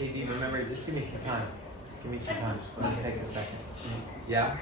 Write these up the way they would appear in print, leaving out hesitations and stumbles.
Casey, remember, just give me some time. Give me some time. Let me take a second. Yeah?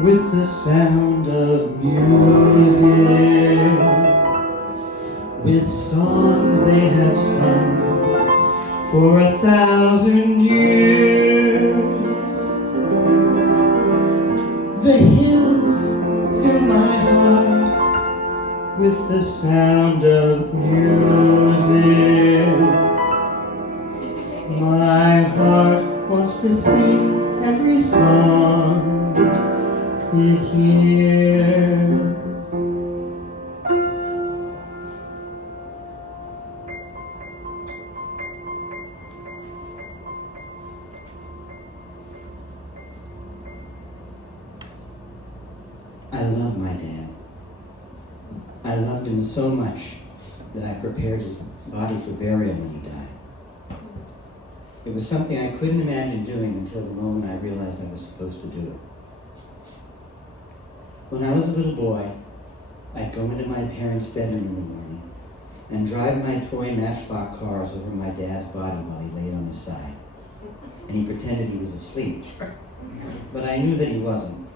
With the sound of music, with songs they have sung for 1,000 years. The hills fill my heart with the sound of music. My heart wants to sing every song it hears. I love my dad. I loved him so much that I prepared his body for burial when he died. It was something I couldn't imagine doing until the moment I realized I was supposed to do it. When I was a little boy, I'd go into my parents' bedroom in the morning and drive my toy Matchbox cars over my dad's body while he laid on his side. And he pretended he was asleep. But I knew that he wasn't,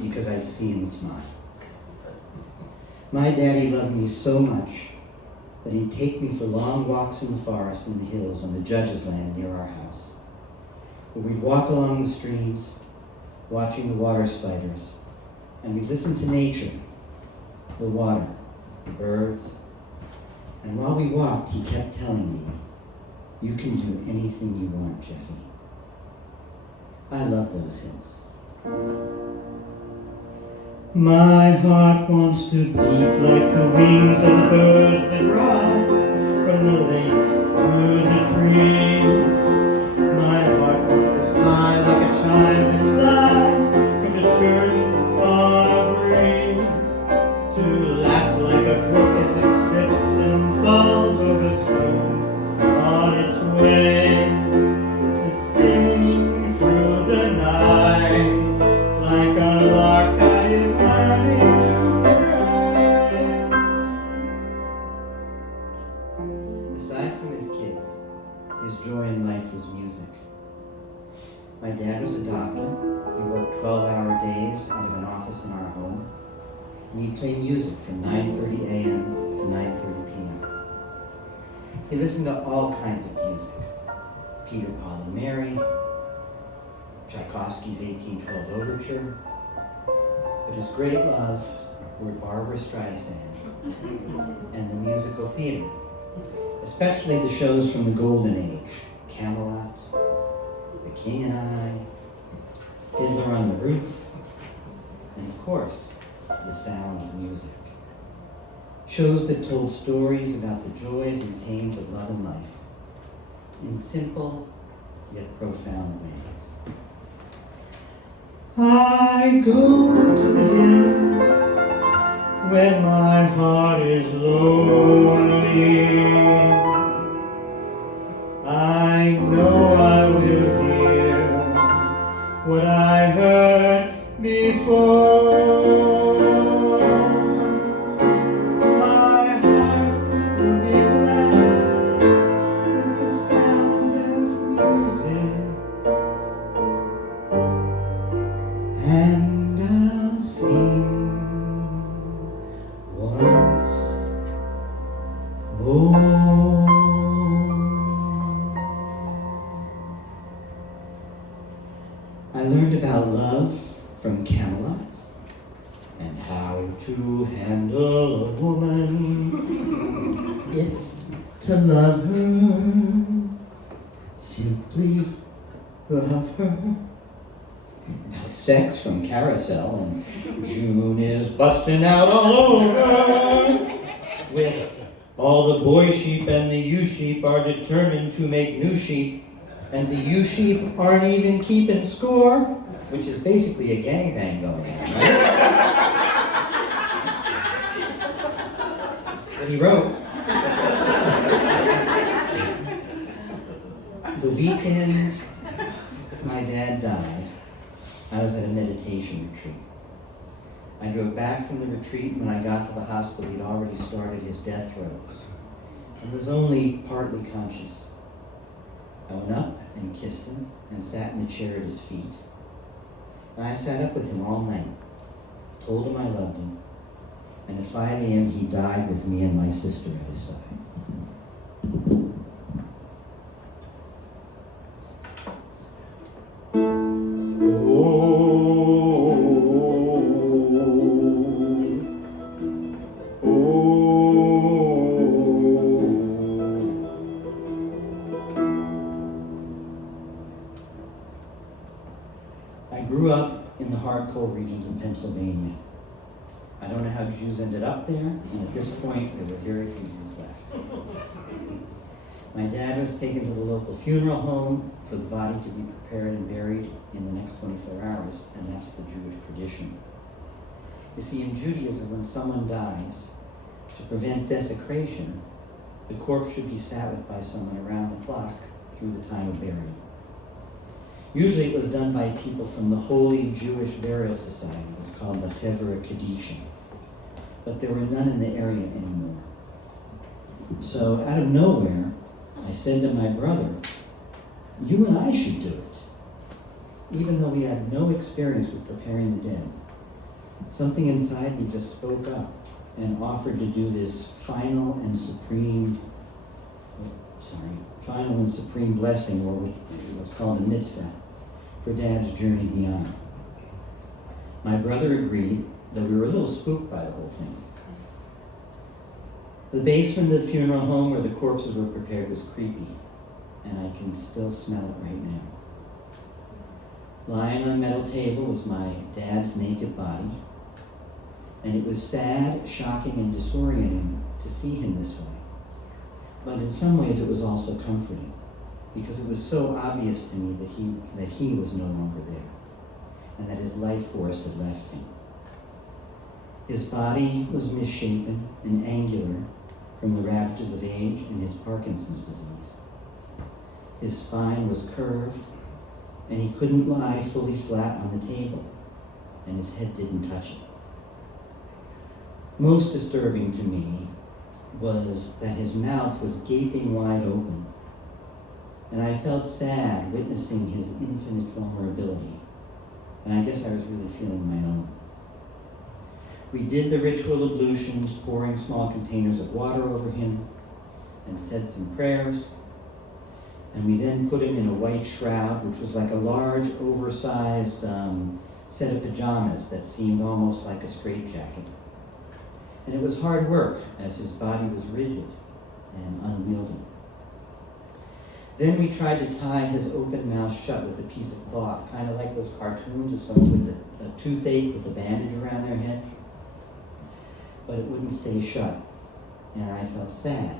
because I'd see him smile. My daddy loved me so much that he'd take me for long walks in the forest and the hills on the judge's land near our house, where we'd walk along the streams, watching the water spiders, and we'd listen to nature, the water, the birds. And while we walked, he kept telling me, "You can do anything you want, Jeffy." I love those hills. My heart wants to beat like the wings of the birds that rise from the lakes to the trees. My heart wants to sigh like a chime that flies from the church on a breeze, to laugh like a brook as it trips and falls over stones on its way, to sing through the night like a lark that is learning to cry. Aside from his kids, his joy in life was music. My dad was a doctor. He worked 12-hour days out of an office in our home, and he played music from 9:30 a.m. to 9:30 p.m. He listened to all kinds of music: Peter, Paul, and Mary, Tchaikovsky's 1812 Overture, but his great loves were Barbra Streisand and the musical theater, especially the shows from the Golden Age: Camelot, The King and I, Fiddler on the Roof, and of course, The Sound of Music. Shows that told stories about the joys and pains of love and life in simple yet profound ways. I go to the hills when my heart is lonely. I know I will hear what I heard before. My heart will be blessed with the sound of music, and I'll sing once more. I learned about love from Camelot and how to handle a woman to love her, simply love her. About sex from Carousel, and June is busting out all over. With all the boy sheep and the ewe sheep are determined to make new sheep, and the ewe sheep aren't even keeping score, which is basically a gangbang going on, right? What he wrote. The weekend my dad died, I was at a meditation retreat. I drove back from the retreat, and when I got to the hospital, he'd already started his death throes and was only partly conscious. I went up and kissed him and sat in a chair at his feet. And I sat up with him all night, told him I loved him, and at 5 a.m. he died with me and my sister at his side. I grew up in the hardcore regions in Pennsylvania. I don't know how Jews ended up there, and at this point, there were very few Jews left. My dad was taken to the local funeral home for the body to be prepared and buried in the next 24 hours, and that's the Jewish tradition. You see, in Judaism, when someone dies, to prevent desecration, the corpse should be sat with by someone around the clock through the time of burial. Usually it was done by people from the Holy Jewish Burial Society. It was called the Chevra Kadisha. But there were none in the area anymore. So out of nowhere, I said to my brother, you and I should do it. Even though we had no experience with preparing the dead, something inside me just spoke up and offered to do this final and supreme blessing, or what's called a mitzvah, for Dad's journey beyond. My brother agreed, though we were a little spooked by the whole thing. The basement of the funeral home where the corpses were prepared was creepy, and I can still smell it right now. Lying on a metal table was my dad's naked body, and it was sad, shocking, and disorienting to see him this way. But in some ways it was also comforting, because it was so obvious to me that he was no longer there, and that his life force had left him. His body was misshapen and angular from the ravages of age and his Parkinson's disease. His spine was curved, and he couldn't lie fully flat on the table, and his head didn't touch it. Most disturbing to me was that his mouth was gaping wide open, and I felt sad witnessing his infinite vulnerability, and I guess I was really feeling my own. We did the ritual ablutions, pouring small containers of water over him, and said some prayers, and we then put him in a white shroud, which was like a large, oversized set of pajamas that seemed almost like a straitjacket. And it was hard work, as his body was rigid and unwieldy. Then we tried to tie his open mouth shut with a piece of cloth, kind of like those cartoons of someone with a toothache with a bandage around their head. But it wouldn't stay shut, and I felt sad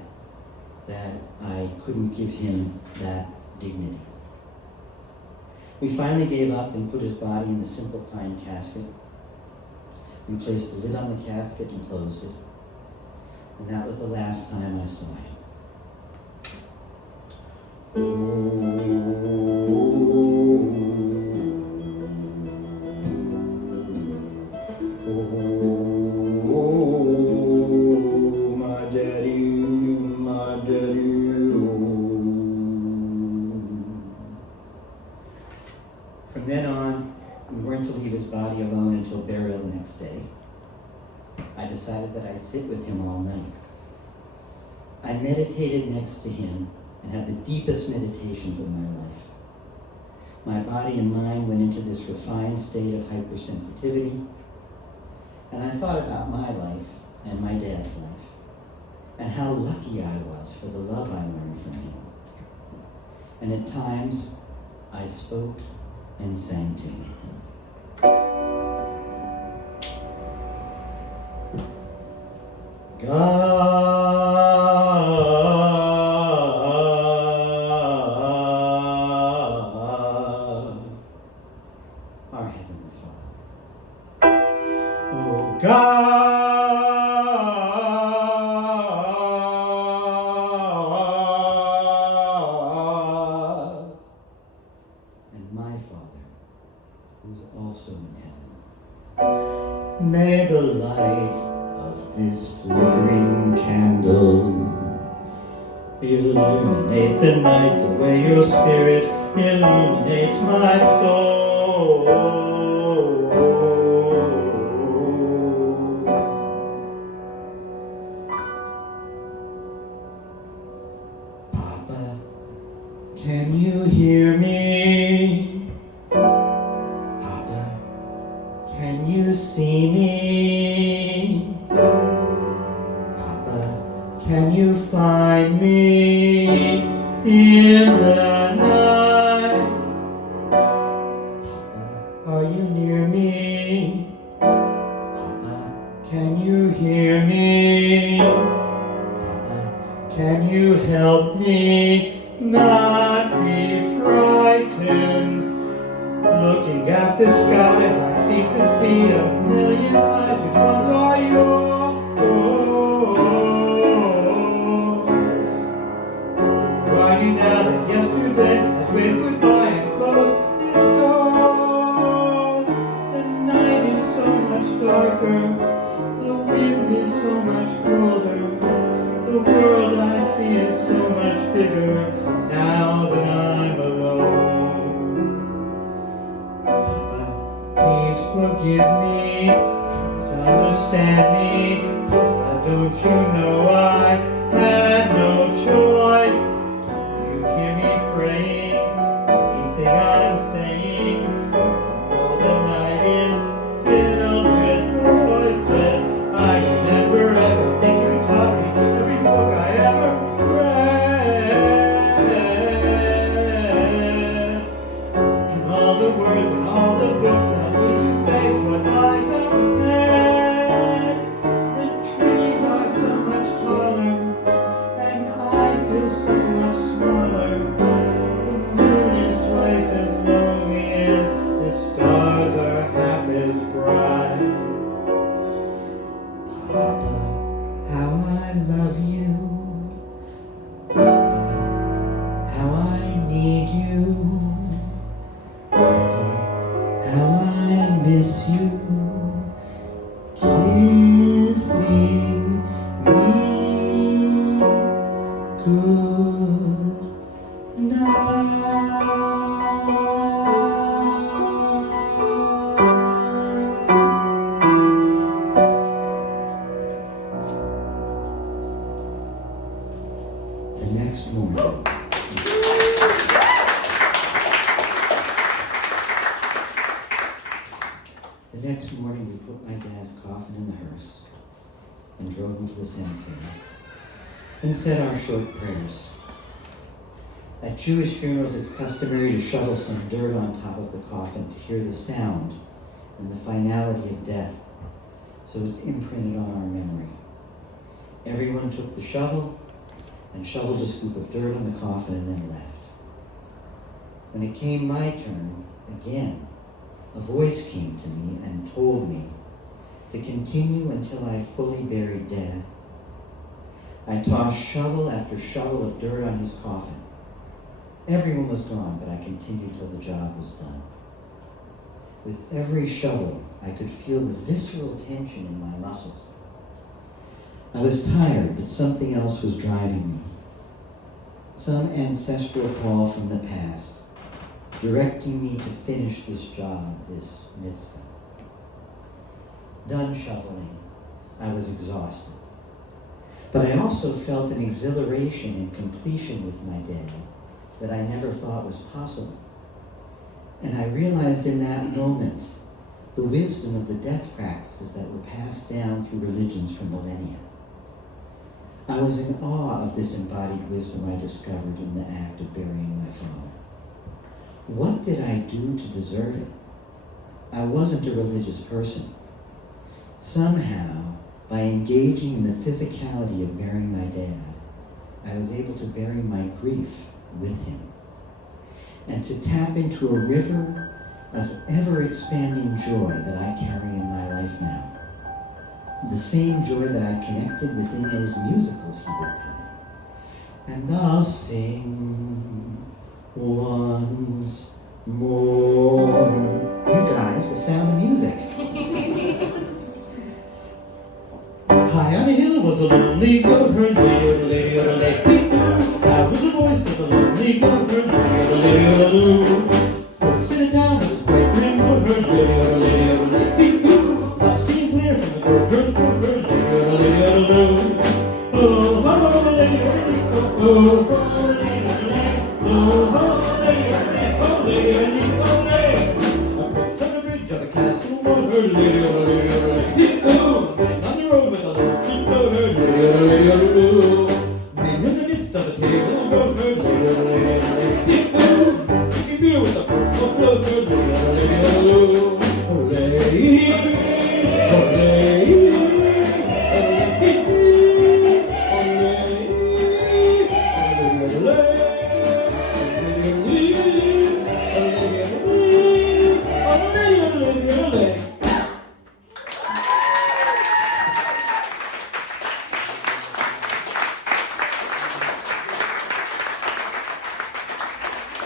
that I couldn't give him that dignity. We finally gave up and put his body in a simple pine casket. We placed the lid on the casket and closed it, and that was the last time I saw him. From then on, we weren't to leave his body alone until burial the next day. I decided that I'd sit with him all night. I meditated next to him and had the deepest meditations of my life. My body and mind went into this refined state of hypersensitivity, and I thought about my life and my dad's life, and how lucky I was for the love I learned from him. And at times, I spoke and sang to him. God, our Heavenly Father. Oh God, and my Father, who's also in heaven, may the light of this flickering candle illuminate the night the way your spirit illuminates my soul. Papa, can you hear me? Papa, can you see me? Papa, can you find me in the night? Papa, are you near me? Papa, can you hear me? Papa, can you help me not be frightened? Looking at the skies, I seem to see a million eyes. Which ones are yours? Are you now that yesterday has waved goodbye and closed its doors? The night is so much darker, the wind is so much colder, the world I see is so much bigger now that I'm alone. Papa, please forgive me, try to understand me. Papa, don't you know I had no choice? You hear me praying, anything I'm saying, even though the night is filled with voices. I remember everything you taught me, every book I ever read, and all the words and all the books help me to face what lies ahead. The trees are so much taller, and I feel so much smaller. The moon is twice as lonely, and the stars are half as bright. Papa, how I love you. Papa, how I need you. Papa, how I miss you. Kissing me good night. The next morning, we put my dad's coffin in the hearse and drove him to the cemetery and said our short prayers. At Jewish funerals, it's customary to shovel some dirt on top of the coffin to hear the sound and the finality of death, so it's imprinted on our memory. Everyone took the shovel and shoveled a scoop of dirt on the coffin and then left. When it came my turn, again, a voice came to me and told me to continue until I fully buried Dad. I tossed shovel after shovel of dirt on his coffin. Everyone was gone, but I continued till the job was done. With every shovel, I could feel the visceral tension in my muscles. I was tired, but something else was driving me. Some ancestral call from the past, directing me to finish this job, this mitzvah. Done shoveling, I was exhausted. But I also felt an exhilaration and completion with my dad that I never thought was possible. And I realized in that moment the wisdom of the death practices that were passed down through religions for millennia. I was in awe of this embodied wisdom I discovered in the act of burying my father. What did I do to deserve it? I wasn't a religious person. Somehow, by engaging in the physicality of burying my dad, I was able to bury my grief with him and to tap into a river of ever-expanding joy that I carry in my life now. The same joy that I connected within those musicals he would play. And I'll sing once more. You guys, the sound of music. High on a hill was a lonely goatherd, I was the voice of a lonely goatherd, folks in a town that was quite grim, I'll steam clear from the goatherd, oh, a prince on the bridge of a castle, on the road with a lonely goatherd, men in the midst of a table, goatherd, drinking beer with a purple floater,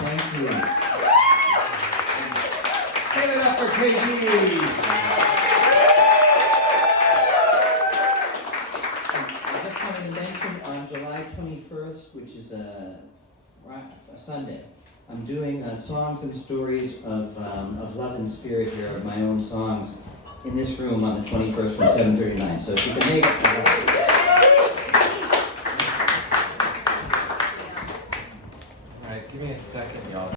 Thank you. Give it up for KG. I just wanted to mention on July 21st, which is a Sunday, I'm doing songs and stories of love and spirit here, of my own songs, in this room on the 21st from 7:39. So if you can make it.